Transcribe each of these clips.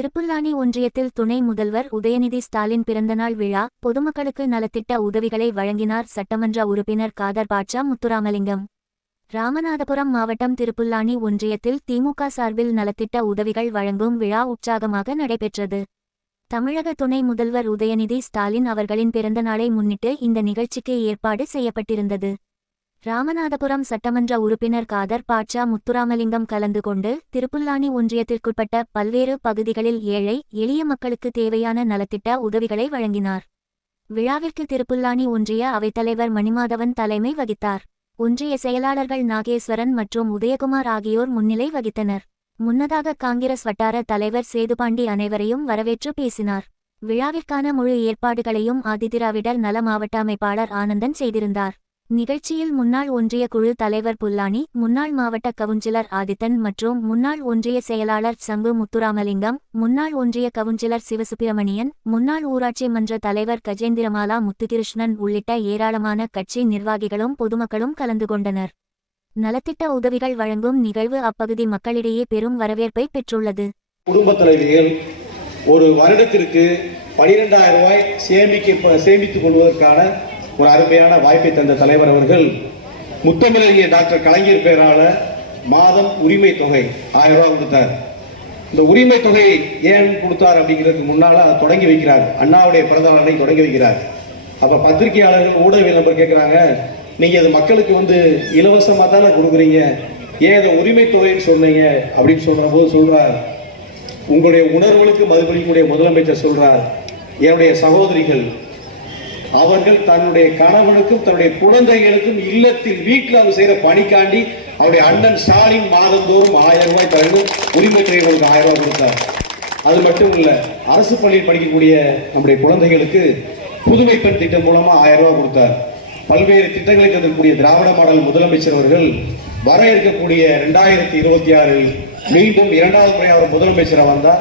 திருப்புல்லானி ஒன்றியத்தில் துணை முதல்வர் உதயநிதி ஸ்டாலின் பிறந்தநாள் விழா. பொதுமக்களுக்கு நலத்திட்ட உதவிகளை வழங்கினார் சட்டமன்ற உறுப்பினர் காதர் பாட்சா முத்துராமலிங்கம். ராமநாதபுரம் மாவட்டம் திருப்புல்லானி ஒன்றியத்தில் திமுக சார்பில் நலத்திட்ட உதவிகள் வழங்கும் விழா உற்சாகமாக நடைபெற்றது. தமிழக துணை முதல்வர் உதயநிதி ஸ்டாலின் அவர்களின் பிறந்தநாளை முன்னிட்டு இந்த நிகழ்ச்சிக்கு ஏற்பாடு செய்யப்பட்டிருந்தது. ராமநாதபுரம் சட்டமன்ற உறுப்பினர் காதர் பாட்சா முத்துராமலிங்கம் கலந்து கொண்டு திருப்புல்லானி ஒன்றியத்திற்குட்பட்ட பல்வேறு பகுதிகளில் ஏழை எளிய மக்களுக்கு தேவையான நலத்திட்ட உதவிகளை வழங்கினார். விழாவிற்கு திருப்புல்லானி ஒன்றிய அவைத்தலைவர் மணிமாதவன் தலைமை வகித்தார். ஒன்றிய செயலாளர்கள் நாகேஸ்வரன் மற்றும் உதயகுமார் ஆகியோர் முன்னிலை வகித்தனர். முன்னதாக காங்கிரஸ் வட்டார தலைவர் சேதுபாண்டி அனைவரையும் வரவேற்று பேசினார். விழாவிற்கான முழு ஏற்பாடுகளையும் ஆதிதிராவிடர் நல மாவட்ட அமைப்பாளர் ஆனந்தன் செய்திருந்தார். நிகழ்ச்சியில் முன்னாள் ஒன்றிய குழு தலைவர் புல்லானி, முன்னாள் மாவட்ட கவுன்சிலர் ஆதித்தன் மற்றும் முன்னாள் ஒன்றிய செயலாளர் சங்கு முத்துராமலிங்கம், முன்னாள் ஒன்றிய கவுன்சிலர் சிவசுப்பிரமணியன், முன்னாள் ஊராட்சி மன்ற தலைவர் கஜேந்திரமாலா முத்துகிருஷ்ணன் உள்ளிட்ட ஏராளமான கட்சி நிர்வாகிகளும் பொதுமக்களும் கலந்து கொண்டனர். நலத்திட்ட உதவிகள் வழங்கும் நிகழ்வு அப்பகுதி மக்களிடையே பெரும் வரவேற்பை பெற்றுள்ளது. குடும்ப தலைவிகள் ஒரு வருடத்திற்கு 12,000 ரூபாய் சேமித்துக் கொள்வதற்கான ஒரு அருமையான வாய்ப்பை தந்த தலைவர் அவர்கள் முத்தமிழறிஞர் டாக்டர் கலைஞர் பெயரால மாதம் உரிமை தொகை 1000 ரூபாய் கொடுத்தார். இந்த உரிமை தொகை ஏன் கொடுத்தார் அப்படிங்கிறதுக்கு முன்னால அதை தொடங்கி வைக்கிறார். அண்ணாவுடைய பிறந்த நாளை தொடங்கி வைக்கிறார். அப்ப பத்திரிகையாளர்கள் ஊடக நம்பர் கேட்கிறாங்க, நீங்க அது மக்களுக்கு இலவசமா தானே கொடுக்குறீங்க, ஏன் அதை உரிமை தொகைன்னு சொன்னீங்க அப்படின்னு சொல்ற போது சொல்றார், உங்களுடைய உணர்வுகளுக்கு மதிப்பளிக்கக்கூடிய முதலமைச்சர் சொல்றார், என்னுடைய சகோதரிகள் அவர்கள் தன்னுடைய கணவனுக்கும் தன்னுடைய குழந்தைகளுக்கும் இல்லத்தில் வீட்டில் அது செய்யற பணிக்காண்டி அவருடைய அண்ணன் ஸ்டாலின் மாதந்தோறும் 1000 ரூபாய் தரணும் உரிமை தொகை 1000 ரூபாய் கொடுத்தார். அது மட்டும் இல்ல, அரசு பள்ளியில் படிக்கக்கூடிய நம்முடைய குழந்தைகளுக்கு புதுமை பெண் திட்டம் மூலமா 1000 ரூபாய் கொடுத்தார். பல்வேறு திட்டங்களை தரக்கூடிய திராவிட மாடல் முதலமைச்சர் அவர்கள் வர இருக்கக்கூடிய 2026 மீண்டும் 2வது முறை அவர் முதலமைச்சரை வந்தா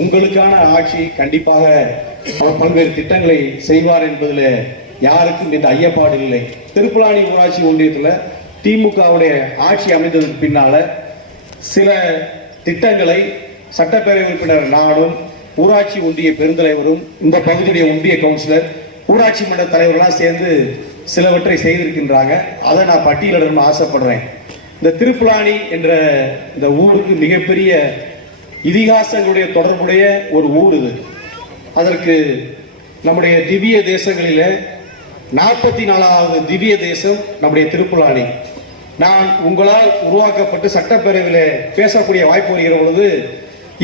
உங்களுக்கான ஆட்சி கண்டிப்பாக அவர் பல்வேறு திட்டங்களை செய்வார் என்பதில் யாருக்கும் இந்த ஐயப்பாடு இல்லை. திருப்புல்லானி ஊராட்சி ஒன்றியத்தில் திமுகவுடைய ஆட்சி அமைந்ததற்கு பின்னால சில திட்டங்களை சட்டப்பேரவை உறுப்பினர் நானும் ஊராட்சி ஒன்றிய பெருந்தலைவரும் இந்த பகுதியுடைய ஒன்றிய கவுன்சிலர் ஊராட்சி மன்ற தலைவர்களாம் சேர்ந்து சிலவற்றை செய்திருக்கின்றாங்க. அதை நான் பட்டியலிடணும்னு ஆசைப்படுறேன். இந்த திருப்புல்லானி என்ற இந்த ஊருக்கு மிகப்பெரிய இதிகாசங்களுடைய தொடர்புடைய ஒரு ஊர் இது. அதற்கு நம்முடைய திவ்ய தேசங்களில 44வது திவ்ய தேசம் நம்முடைய திருப்புல்லானி. நான் உங்களால் உருவாக்கப்பட்டு சட்டப்பேரவையில் பேசக்கூடிய வாய்ப்பு வருகிற பொழுது,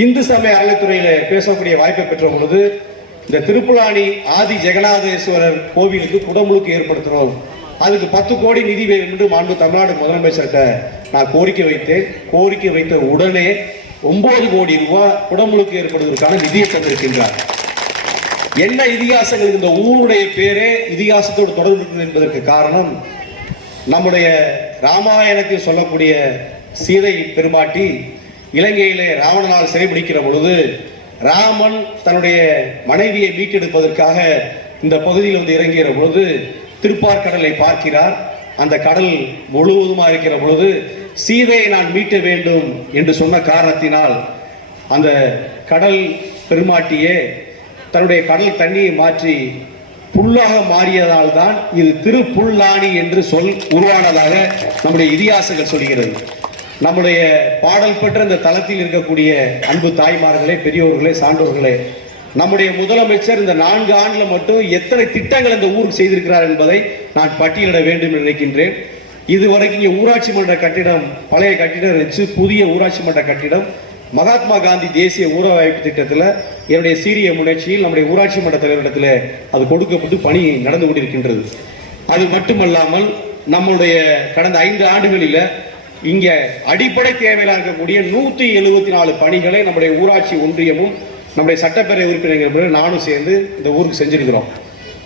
இந்து சமய அறநிலைத்துறையில பேசக்கூடிய வாய்ப்பை பெற்ற பொழுது, இந்த திருப்புல்லானி ஆதி ஜெகநாதேஸ்வரர் கோவிலுக்கு குடமுழுக்கு ஏற்படுத்துறோம், அதுக்கு 10 கோடி நிதி வேண்டும் என்று மாண்பு தமிழ்நாடு முதலமைச்சர்கிட்ட நான் கோரிக்கை வைத்தேன். கோரிக்கை வைத்த உடனே 9 கோடி ரூபாய் குடமுழுக்கு ஏற்படுவதற்கான நிதியை தந்திருக்கின்றார். என்ன இதிகாசங்கள், இந்த ஊருடைய பேரே இதிகாசத்தோடு தொடர்பு இருக்கிறது என்பதற்கு காரணம், நம்முடைய ராமாயணத்தில் சொல்லக்கூடிய சீதை பெருமாட்டி இலங்கையிலே ராவணனால் சிறைபிடிக்கிற பொழுது ராமன் தன்னுடைய மனைவியை மீட்டெடுப்பதற்காக இந்த பகுதியில் இறங்குகிற பொழுது திருப்பார்கடலை பார்க்கிறார். அந்த கடல் முழுவதுமா இருக்கிற பொழுது சீதையை நான் மீட்ட வேண்டும் என்று சொன்ன காரணத்தினால் அந்த கடல் பெருமாட்டியே தன்னுடைய கடல் தண்ணியை மாற்றி புல்லாக மாறியதால் தான் இது திருப்புல்லானி என்று சொல் உருவானதாக நம்முடைய இதிகாசங்கள் சொல்கிறது. நம்முடைய பாடல் பெற்ற இந்த தளத்தில் இருக்கக்கூடிய அன்பு தாய்மார்களே, பெரியோர்களே, சான்றோர்களே, நம்முடைய முதலமைச்சர் இந்த 4 ஆண்டுல மட்டும் எத்தனை திட்டங்கள் இந்த ஊருக்கு செய்திருக்கிறார் என்பதை நான் பட்டியலிட வேண்டும் என்று நினைக்கின்றேன். இதுவரைக்கும் இங்கே ஊராட்சி மன்ற கட்டிடம், பழைய கட்டிடம் இருந்துச்சு, புதிய ஊராட்சி மன்ற கட்டிடம் மகாத்மா காந்தி தேசிய ஊரகவாய்ப்பு திட்டத்தில் என்னுடைய சீரிய முயற்சியில் நம்முடைய ஊராட்சி மன்ற தலைவரிடத்தில் அது கொடுக்கப்பட்டு பணி நடந்து கொண்டிருக்கின்றது. அது மட்டுமல்லாமல் நம்முடைய கடந்த 5 ஆண்டுகளில் இங்க அடிப்படை தேவையாக இருக்கக்கூடிய 174 பணிகளை நம்முடைய ஊராட்சி ஒன்றியமும் நம்முடைய சட்டப்பேரவை உறுப்பினர்கள் நானும் சேர்ந்து இந்த ஊருக்கு செஞ்சிருக்கிறோம்.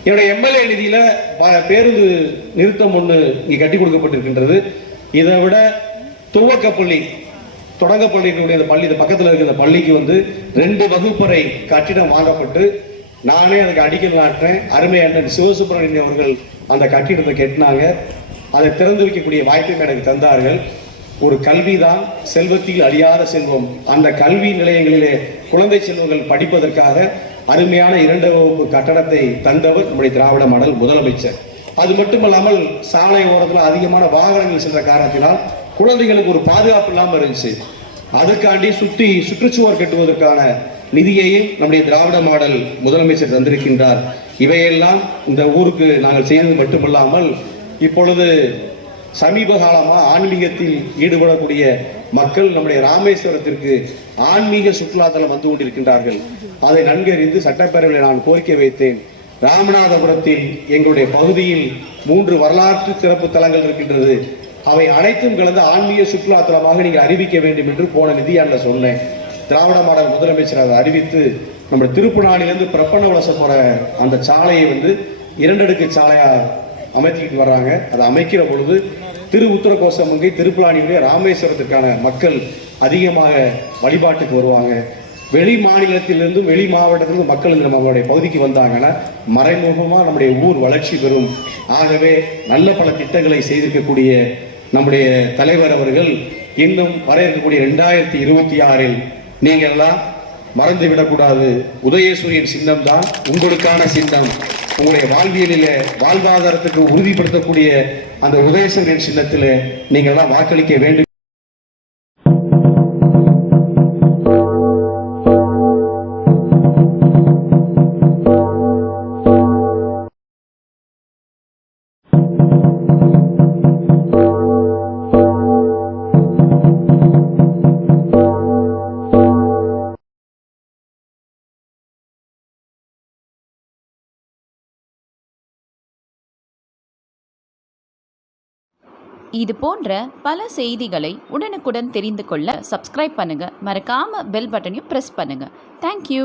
என்னுடைய எம்எல்ஏ நிதியில பேருந்து நிறுத்தம் ஒன்று இங்கே கட்டி கொடுக்கப்பட்டிருக்கின்றது. இதை விட துவக்கப்பள்ளி தொடங்கப்பள்ளி பள்ளி பக்கத்தில் இருக்கிற பள்ளிக்கு 2 வகுப்பறை கட்டிடம் வாங்கப்பட்டு நானே அதுக்கு அடிக்கல் நாட்டேன். அருமை அண்ணன் சிவசுப்பிரமணியன் அவர்கள் அந்த கட்டிடத்தை கட்டினாங்க. அதை திறந்து வைக்கக்கூடிய வாய்ப்பை எனக்கு தந்தார்கள். ஒரு கல்விதான் செல்வத்தில் அழியாத செல்வம். அந்த கல்வி நிலையங்களிலே குழந்தை செல்வங்கள் படிப்பதற்காக அருமையான 2 வகுப்பு கட்டடத்தை தந்தவர் நம்முடைய திராவிட மாடல் முதலமைச்சர். அது மட்டுமல்லாமல் சாலை ஓரத்தில் அதிகமான வாகனங்கள் சென்ற காரணத்தினால் குழந்தைகளுக்கு ஒரு பாதுகாப்பு இல்லாமல் இருந்துச்சு. அதற்காண்டி சுற்றுச்சுவர் கட்டுவதற்கான நிதியையும் நம்முடைய திராவிட மாடல் முதலமைச்சர் தந்திருக்கின்றார். இவையெல்லாம் இந்த ஊருக்கு நாங்கள் செய்தது மட்டுமல்லாமல் இப்பொழுது சமீப காலமாக ஆன்மீகத்தில் ஈடுபடக்கூடிய மக்கள் நம்முடைய ராமேஸ்வரத்திற்கு ஆன்மீக சுற்றுலாத்தலம் வந்து கொண்டிருக்கின்றார்கள். அதை நன்கறிந்து சட்டப்பேரவையில் நான் கோரிக்கை வைத்தேன். ராமநாதபுரத்தில் எங்களுடைய பகுதியில் 3 வரலாற்று சிறப்பு தலங்கள் இருக்கின்றது. அவை அனைத்தும் கலந்து ஆன்மீக சுற்றுலாத்தலமாக நீங்கள் அறிவிக்க வேண்டும் என்று போன நிதியாண்டில் சொன்னேன். திராவிட மாடல் முதலமைச்சர் அதை அறிவித்து நம்ம திருப்புநாளிலிருந்து பிரப்பன்னவலசம் போற அந்த சாலையை 2 அடுக்கு சாலையா அமைத்துக்கிட்டு வர்றாங்க. அதை அமைக்கிற பொழுது உத்தரகோசமங்கை திருப்புலானியிலே ராமேஸ்வரத்திற்கான மக்கள் அதிகமாக வழிபாட்டுக்கு வருவாங்க. வெளி மாநிலத்திலிருந்தும் வெளி மாவட்டத்திலிருந்து மக்கள் நம்மளுடைய பகுதிக்கு வந்தாங்கன்னா மறைமுகமாக நம்முடைய ஊர் வளர்ச்சி பெறும். ஆகவே நல்ல பல திட்டங்களை செய்திருக்கக்கூடிய நம்முடைய தலைவர் அவர்கள் இன்னும் வர இருக்கக்கூடிய 2026 நீங்கள் எல்லாம் மறந்துவிடக்கூடாது. உதயசூரியன் சின்னம் தான் உங்களுக்கான சின்னம். உங்களுடைய வாழ்வியலில் வாழ்வாதாரத்துக்கு உறுதிப்படுத்தக்கூடிய அந்த உதயசூரியன் சின்னத்தில் நீங்கள் எல்லாம் வாக்களிக்க வேண்டும். இது போன்ற பல செய்திகளை உடனுக்குடன் தெரிந்து கொள்ள சப்ஸ்கிரைப் பண்ணுங்க. மறக்காம பெல் பட்டனையும் பிரஸ் பண்ணுங்க. தேங்க்யூ.